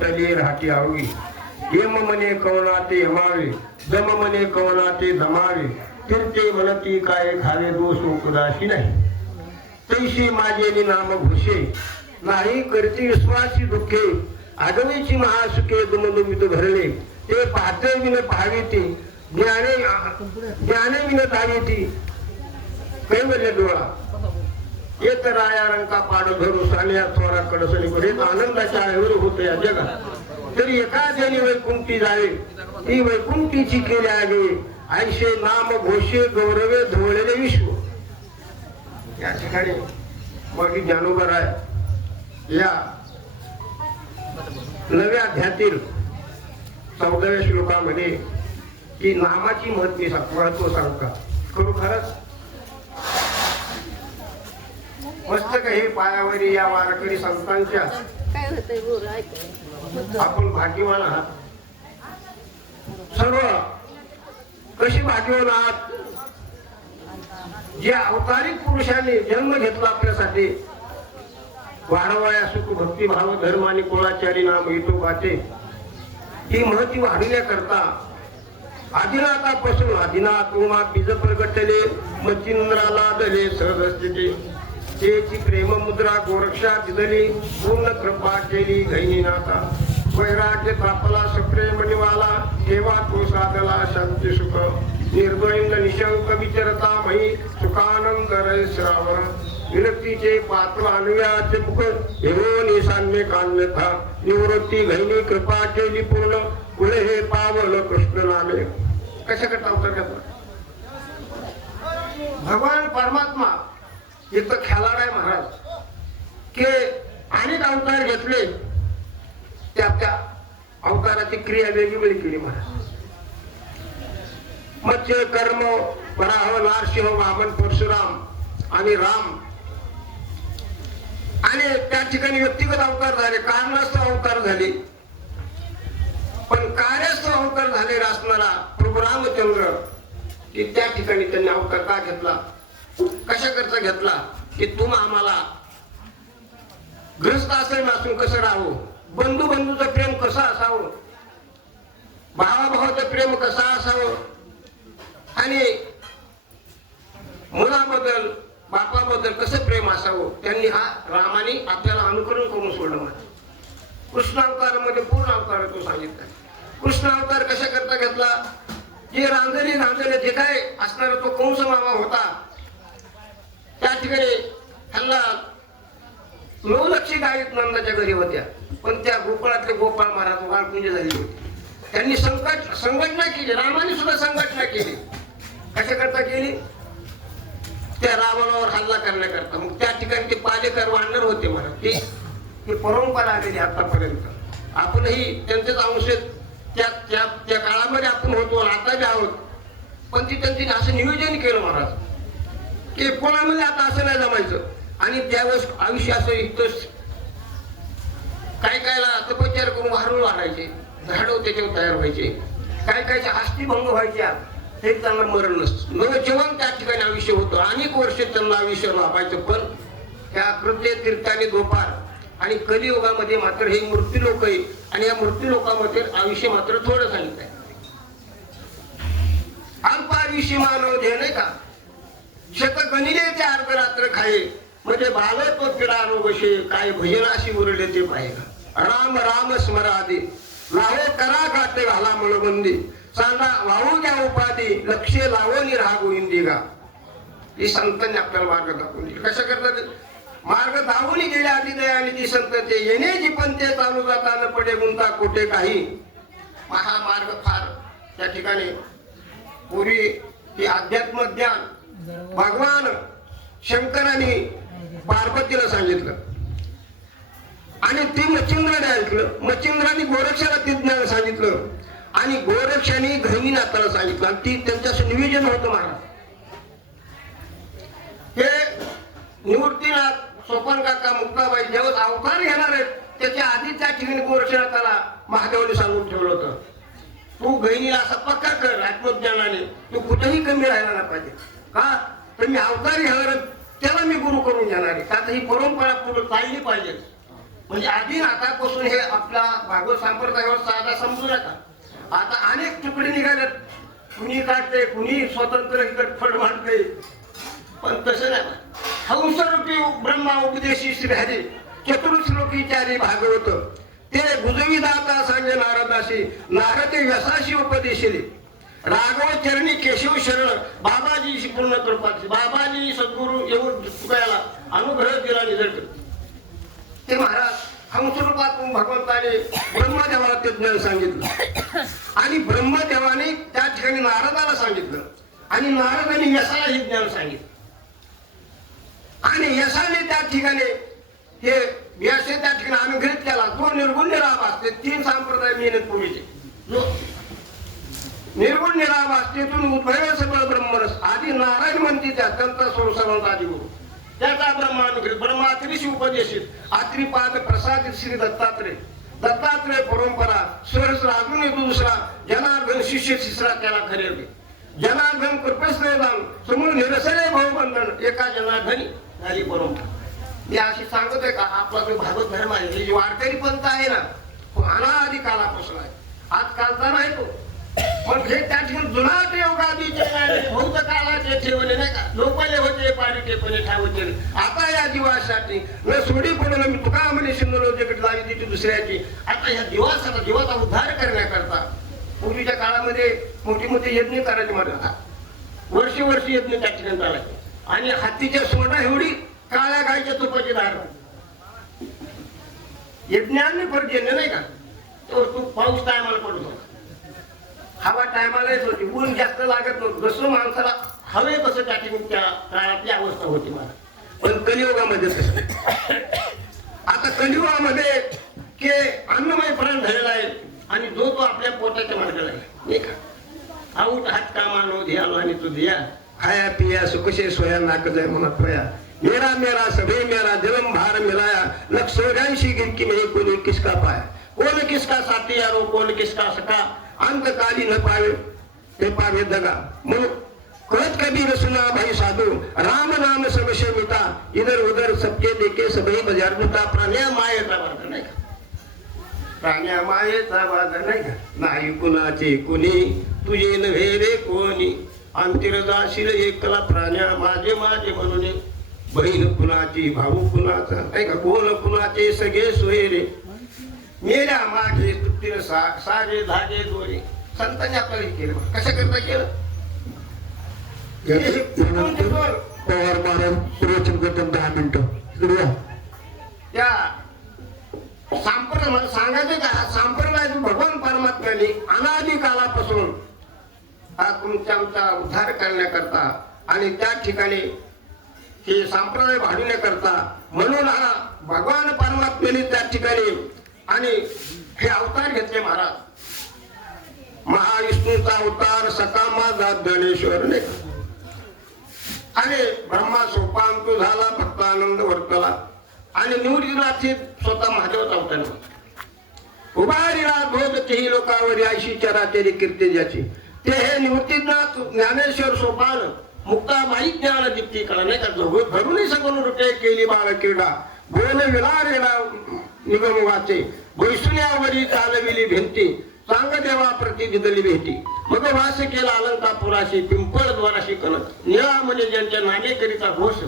गुंतले राहती आवडी यम मने कवना ते यमावे जम मने कवना ते जमावे फिरते म्हणती काय खावे दोष उपदाशी नाही तैशी माझे नाम घुसे नाही करते विश्वासी दुःखे आगमीची महासुखे दुमदुमित भरले ते पाहते विन पाहावी ती ज्ञाने विन धावी ती कैवल्य डोळा येत राया रंका पाड धरू सान्या थोरा कडसणी बरेच आनंदाच्या आईवर होत या जगात तरी एका जणी वैकुंठी जावे ती वैकुंठीची केली आगे ऐशे नाम घोषे गौरवे धवळलेले विश्व या ठिकाणी मग ज्ञानोबा आहे या नव्या अध्यातील 14व्या श्लोकामध्ये की नामाची महत्व सांगतात खरोखरच मस्तक हे पायावरी या वारकरी संतांच्या आपण भाग्यवान आहात सर्व कशी भाग्यवान आहात जे अवतारिक पुरुषांनी जन्म घेतला आपल्यासाठी वाढवाया सुख भक्ती भाव धर्म आणि कुळाचारी नाम येतो गाते ही महती वाढविण्याकरता आदिनाथापासून आदिनाथ उमा बीज प्रगटले मचिंद्राला दले सहजस्थिती तेची प्रेम मुद्रा गोरक्षा दिदली पूर्ण कृपा केली गैनीनाथा वैराग्य तापला सप्रेम निवाला ठेवा तो साधला शांती सुख निर्भय निशंक विचरता मही सुखानंद रय श्रावण विरक्तीचे पात्र अनुयाचे मुख एवो निशान्य कान्यथा निवृत्ती घैनी कृपा केली पूर्ण पुढे हे पावल कृष्ण नामे कशा करता अवतार घेतला भगवान परमात्मा इथं खेळाडा आहे महाराज की अनेक अवतार घेतले त्या अवताराची क्रिया वेगवेगळी केली महाराज मत्स्य कर्म वराह नरसिंह वामन परशुराम आणि राम आणि त्या ठिकाणी व्यक्तिगत अवतार झाले कारणास्तव अवतार झाले पण कार्यास्तव अवतार झाले असणारा प्रभू रामचंद्र की त्या ठिकाणी त्यांनी अवतार का घेतला कशा करता घेतला की तुम आम्हाला ग्रस्त आश्रम असून कसं राहावं बंधू बंधूचं प्रेम कसं असावं भावाभावाचं प्रेम कसं असावं आणि मुलाबद्दल बापाबद्दल कसं प्रेम असावं त्यांनी हा रामाने आपल्याला अनुकरण करून सोडलं कृष्ण अवतारामध्ये पूर्ण अवतार तो सांगितला कृष्ण अवतार कशा करता घेतला जे रांजणे जे काय असणारा तो कंस मामा होता त्या ठिकाणी हल्ला 9 लक्ष गायीत नंदाच्या घरी होत्या पण त्या गोकुळातले गोपाळ महाराज वाळकुंज झाली होती त्यांनी संघटना केली रामाने सुद्धा संघटना केली कशा करता केली त्या रावणावर हल्ला करण्याकरता मग त्या ठिकाणी ते पालेकर वानर होते महाराज ती परंपरा आलेली आतापर्यंत आपणही त्यांचेच अंश त्या काळामध्ये आपण होतो आता बी आहोत पण ती त्यांनी असं नियोजन केलं महाराज की कोणामध्ये आता असं नाही जमायचं आणि त्यावेळेस आयुष्य असं इतकं काय कायला तपश्चर्या करून वारून वाढायचे झाडं त्याच्यावर तयार व्हायचे काय कायच्या हस्तीभंग व्हायच्या हे त्यांना मरण नसतं नवजीवन त्या ठिकाणी आयुष्य होतं अनेक वर्ष त्यांना आयुष्य लाभायचं पण त्या कृत्य तीर्थाने गोपाळ आणि कलियुगामध्ये मात्र हे मृत्यू लोक आहे आणि या मृत्यू लोकांमध्ये आयुष्य मात्र थोडं सांगितलंय अल्प आयुष्य मानव ध्येय नाही का शत गणिले ते अर्ध रात्र खाये म्हणजे बालत्व फिरानो बसे काय भजनाशी उरले ते पाहिजे राम राम स्मरादी लाहो करा गाते घाला मनबंदी सांगा वाहू घ्या उपाधी लक्ष लावणी राहा गोविंदिगा ही संतांनी आपल्याला मार्ग दाखवून दिली कशा करतात मार्ग दाखवून गेल्या आधी दया आणि ती संत ते येण्याची पण ते चालू जाता न पडे गुंता कोठे काही महामार्ग फार त्या ठिकाणी पूर्वी ही अध्यात्म ज्ञान भगवान शंकराने पार्वतीला सांगितलं आणि ती मच्छिंद्राने ऐकलं मच्छिंद्राने गोरक्षाला ते ज्ञान सांगितलं आणि गोरक्षाने गहिनीनाथाला सांगितलं आणि ती त्यांच्याशी नियोजन होतं महाराज हे निवृत्तीनाथ सोपान काका मुक्ताबाई जेव्हा अवतार घेणार आहेत त्याच्या आधी त्या ठिकाणी गोरक्षनाथाला महादेवाने सांगून ठेवलं होतं तू गहिनीला असा पक्का कर आत्मज्ञानाने तू कुठेही कमी राहिला ना पाहिजे का तर मी अवतार घेणार त्याला मी गुरु करून घेणार आहे का ही परंपरा पुढे चालली पाहिजे म्हणजे आधी नातापासून हे आपला भागवत संप्रदायावर साधा समजू नका. आता अनेक तुकडे निघाल्यात, कुणी काढते, कुणी स्वतंत्र इकडे फड मारते, पण तसं नाही. हंसरूपी ब्रह्मा उपदेशी श्री हरी चतुर्श्लोकीचारी भागवत ते बुजविदाता सांगे नारदाशी, नारद व्यसाशी उपदेशिले राघव चरणी केशव शरण बाबाजी पूर्ण कृपा. बाबाजी सद्गुरु येऊन चुकायला अनुग्रह दिला निजट. ते महाराज हंसरूपातून भगवंताने ब्रह्मदेवाला ते ज्ञान सांगितलं आणि ब्रह्मदेवाने त्या ठिकाणी नारदाला सांगितलं आणि नारदाने यशाला हे ज्ञान सांगितलं आणि यशाने त्या ठिकाणी हे यश त्या ठिकाणी अनुग्रहित केला. जो निर्गुण निराभास ते तीन संप्रदाय मेहनत पूर्वीचे. जो निर्गुण निराभास तेथून उद्भव सबळ ब्रह्मरस आधी नारायण म्हणते त्यांचा संसारांचा आधी गुरु त्याचा ब्रह्मानुग्रह ब्रह्मात्रिशी उपदेशित आत्रिपाद प्रसादित श्री दत्तात्रय. दत्तात्रय परंपरा सरस अजून दुसरा जनार्दन शिष्य तिसरा त्याला खरे. जनार्दन कृपेश्वरदान समोर निरसने भावबंधन एका जनार्दनी झाली परंपरा. मी अशी सांगत आहे का आपला जो भागवत धर्म आहे ही जी वारकरी पंथ आहे ना तो अनादी कालापासून आहे. आज कालचा नाही तो, पण हे त्या ठिकाणी जुनाट योगादीचे भौत काळाचे ठेवले नाही का. लोपले होते पारिकेपणे ठावते. आता या दिवासाठी न सोडी पडून मी तुका म्हणे सिंधुलोचेकडे लावी देते दुसऱ्याची. आता या जीवाचा उद्धार करण्याकरता पूर्वीच्या काळामध्ये मोठी मोठी यज्ञ करायचे म्हणतात. वर्षी यज्ञ त्या ठिकाणी चालायचे आणि हत्तीच्या सोडा एवढी काळ्या गायच्या तुपाची धार यज्ञाने परत येणे नाही का. तो तू पाऊस टायमाला पडत होता, हवा टायमाला येत होती, ऊन जास्त लागत नव्हतं. जसं माणसाला हवे तसं त्या ठिकाणी त्या काळातली अवस्था होती मला. पण कलियुगामध्ये तसं आता कलियुगामध्ये के अन्नमय प्राण झालेला आहे आणि जो तो आपल्या पोटाच्या मार्गाला आहे नाही का. आऊट हात कामानो ध्यालो आणि तू ध्या खाया पिया सुखशे सोया नाक जाय म्हणा पया मेरा मेरा सभी मेरा जन्म भार मिलाया लक्ष 84 गिरकी में कोई किसका पाया कौन किसका साथी यारो कौन किसका सखा अंत काली न पावे ते पावे दगा मन कहत कबीर सुना भाई साधु राम नाम सबसे मिटा इधर उधर सबके देखे सभी बाजार मिटा. प्राण्या मायेचा वाद नाही का. प्राण्या मायेचा वाद नाही का. नाही कुणाचे कुणी तुझे नव्हे रे कोणी अंतिर जाशील एकला प्राण्या माझे माझे म्हणून. बहीण कुणाची भाऊ कुणाचा नाही का. कोण कुणाचे सगळे सोयरे मेल्या मागे तुटतील सारे धागे दोरे. संतांनी आपल्याला केलं. कशा करता केलं. पवार महाराज प्रवचन करतात 10 मिनिटं. त्या सांप्रदाय सांगायचं का संप्रदाय भगवान परमात्म्याने अनादी कालापासून हा तुमचा आमचा उद्धार करण्याकरता आणि त्या ठिकाणी हे संप्रदाय वाढवण्याकरता म्हणून हा भगवान परमात्म्याने त्या ठिकाणी आणि हे अवतार घेतले महाराज. महाविष्णूचा अवतार सकामा जात गणेश्वर नाही आणि ब्रह्मा सोपान तो झाला भक्तानंद वर्तला आणि निवृत्तीनाथी स्वतः महादेवचा अवतार उभारीला भोग तेही लोकांवर अशी चराचरी कीर्ती ज्याची ते हे निवृत्तीनाथ ज्ञानेश्वर सोपान मुक्ताबाई ज्ञान दीप्ती कळा नाही का. घरूनही सगळं रुपये केली बाळ क्रीडा बोल विलारेला निगम वाचे वैष्णव्यावरी चालविली भिंती सांग देवा प्रति दिदली भेटी मग वास केला अलंकापुराशी पिंपळ द्वाराशी कणत निळा म्हणजे ज्यांच्या नामेकरिता घोष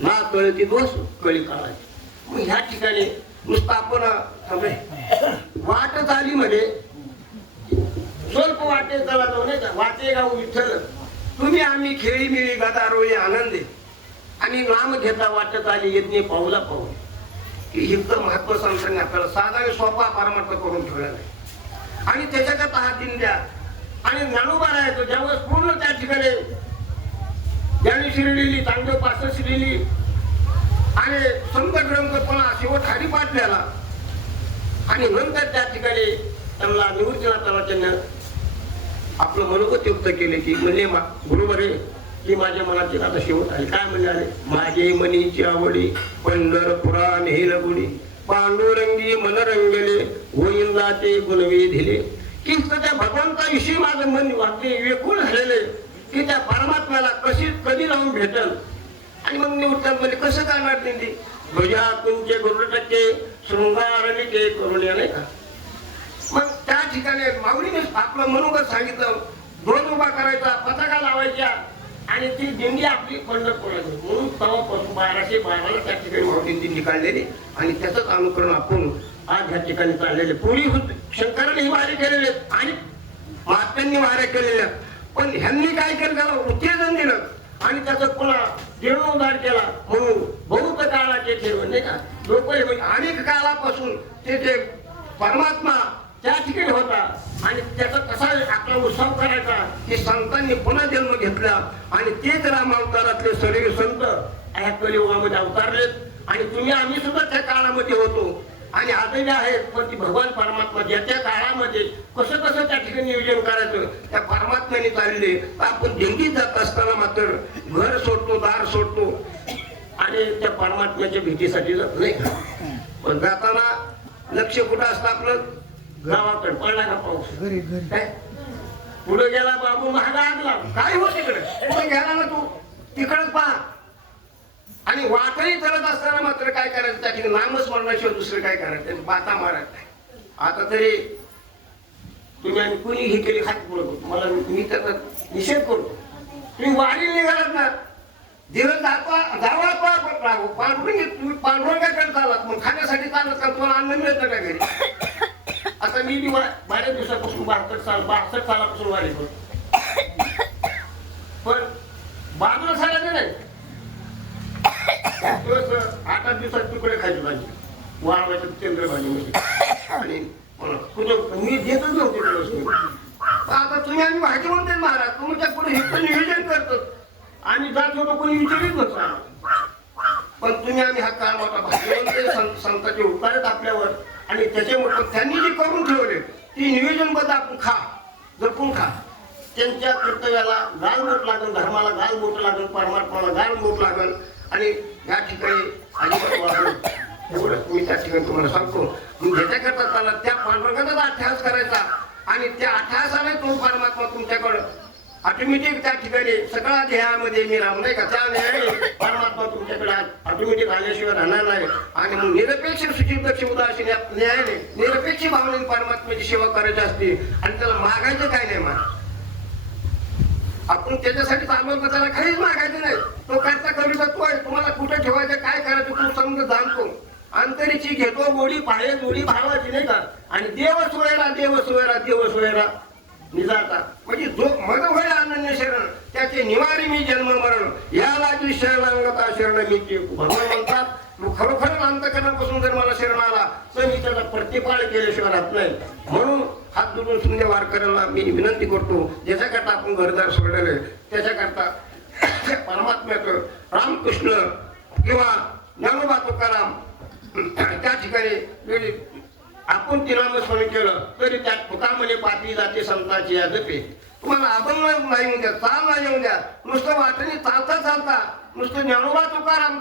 ना कळती दोष कळी काळाची. मग ह्या ठिकाणी नुसतं आपण वाट चाली मध्ये स्वल्प वाटे चला जाऊ नाही का. वाटेगाव विठ्ठल तुम्ही आम्ही खेळी मिळी गदारोळी आनंदे आणि नाम घेता वाटत आली यज्ञ पाऊला पाऊल. इतकं महत्व संतांनी आपल्याला साधा सोपा पारमार्थ करून ठेवला नाही आणि त्याच्याकरता हा दिन द्या आणि ज्ञानोबा राहायचो ज्यावेळेस पूर्ण त्या ठिकाणी ज्यांनी शिरलेली चांगलं पास शिरलेली आणि संत ग्रंथपणा शेवट हरिपाठ लिहिला आणि नंतर त्या ठिकाणी त्यांना निवृत्तीनाथाला आपलं मनोगत युक्त केले की म्हणले बरोबर आहे की माझ्या मनाची आता शेवट आली. काय म्हणाले माझे मनीची आवडी पंढरपुरा नेल गुडी पांडुरंगी मनरंगले गोविंदाचे गुणवे दिले की त्या भगवंताविषयी माझं मन वाटते वेकूळ झालेले की त्या परमात्म्याला कधी जाऊन भेटल. आणि मग निवृत्तांत म्हणजे कसं करणार त्यांनी भुजा तुमचे गुरुटक्के शृंगारने ते करून नाही का. मग त्या ठिकाणी माऊलीने आपलं मनोगत सांगितलं. ध्वज उभा करायचा, पताका लावायच्या आणि ती दिंडी आपली पंढरपूरला गेली. म्हणून तेव्हापासून 1212 त्या ठिकाणी माऊली दिंडी काढलेली आणि त्याचंच अनुकरण आपण आज ह्या ठिकाणी चाललेले. पूर्वी शंकराने ही वारी केलेले आणि महात्म्यांनी वाऱ्या केलेल्या, पण ह्यांनी काय केलं, त्याला उत्तेजन दिलं आणि त्याचा पुन्हा जीर्णोद्धार केला. म्हणून बहुत काळाचे ठेवून नाही का लोक अनेक काळापासून ते परमात्मा त्या ठिकाणी होता आणि त्याचा कसा आपला उत्सव करायचा हे संतांनी पुन्हा जन्म घेतला आणि तेच राम अवतारातले सर्व संत या कलियुगामध्ये अवतारलेत आणि तुम्ही आम्ही सुद्धा त्या काळामध्ये होतो आणि आजही आहेत. पण ती भगवान परमात्मा ज्याच्या काळामध्ये कसं कसं त्या ठिकाणी नियोजन करायचं त्या परमात्म्याने चालले. तर आपण दिंडीत जात असताना मात्र घर सोडतो, दार सोडतो आणि त्या परमात्म्याच्या भीतीसाठी जात नाही. पण जाताना लक्ष कुठं असतं आपलं, गावाकडे. पडला का पाऊस, पुढे गेला बाबू महागा आणला, काय हो तिकडे पुढे गेला ना तू तिकडच पहा. आणि वाटही करत असताना मात्र काय करायचं, त्या ठिकाणी नामस्मरणाशिवाय दुसरं काय करायचं, बाता मारायचं नाही. आता तरी तुम्ही आणि कुणी ही केली हात पुढे करतो, मला मी त्याचा निषेध करतो. तुम्ही वारी निघालात ना, दिवस जावा पांढरून तुम्ही पांढरून काय करत आलात, मग खाण्यासाठी चालत का, तुम्हाला अन्न मिळतं का घरी. आता मी बऱ्याच दिवसापासून 62 सालापासून वारी करतो, पण बाजूला साला नाही. 8 दिवसात तुकडे खायची भाजी, वाळवायचं चंद्र भाजी म्हणजे आणि मी देतच नव्हते. आता तुम्ही आम्ही भाजी म्हणते महाराज, तुमच्या पुढे हे नियोजन करतो आणि जात होतो कोणी विचारित नसतो. पण तुम्ही आम्ही हा काळ मोठा भाजी म्हणते, संतांचे उपकार आहेत आपल्यावर आणि त्याच्यामुळे त्यांनी जे करून ठेवले ती नियोजनबद्ध आपण खा, जपून खा. त्यांच्या कर्तव्याला गालबोट लागल, धर्माला गालबोट लागल, परमात्माला गालबोट लागल आणि या ठिकाणी अजिबात वागलं एवढं मी त्या ठिकाणी तुम्हाला सांगतो. ज्याच्याकरता त्याला त्या पांडुरंगाचा अभ्यास करायचा आणि त्या अभ्यासाने तो परमात्मा तुमच्याकडं ऑटोमॅटिक त्या ठिकाणी सगळ्या ध्येयामध्ये मी राहू नाही का, त्या न्यायाने परमात्मा तुमच्याकडे ऑटोमॅटिक आल्याशिवाय राहणार नाही. आणि मग निरपेक्ष सुचित उदासीन न्यायाने निरपेक्ष भावनेने परमात्म्याची सेवा करायची असते आणि त्याला मागायचं काय नाही. मा आपण त्याच्यासाठी चालवतो, त्याला काहीच मागायचं नाही. तो करता करूचा तो आहे, तुम्हाला कुठे ठेवायचं काय करायचं खूप समजा जाणतो. अंतरीची घेतो गोडी पाहे गोडी भावाची नाही का, आणि देव सोयरा देव सोयरा देव सोयरा निजाता म्हणजे जो मग होय अनन्य शरण त्याचे निवारी मी जन्म मरण याला जी शरणांगता शरण मी भगवान म्हणतात. खरोखर अंतकरणापासून जर मला शरण आला तर मी त्याचा प्रतिपाळ केल्याशिवाय राहत नाही. म्हणून हात धरून सुंदर वारकऱ्याला मी विनंती करतो, ज्याच्याकरता आपण घरदार सोडलेले त्याच्याकरता परमात्म्याचं रामकृष्ण किंवा ज्ञानोबा तुकाराम त्या ठिकाणी आपण तिनामस्मरण केलं तरी त्यात तुका म्हणे पापी जाते संतांची या जपे. तुम्हाला अभंग नाही येऊन द्या, चाल नाही येऊन द्या, नुसतं वाटणी चालता चालता नुसतं ज्ञानोबा तुकाराम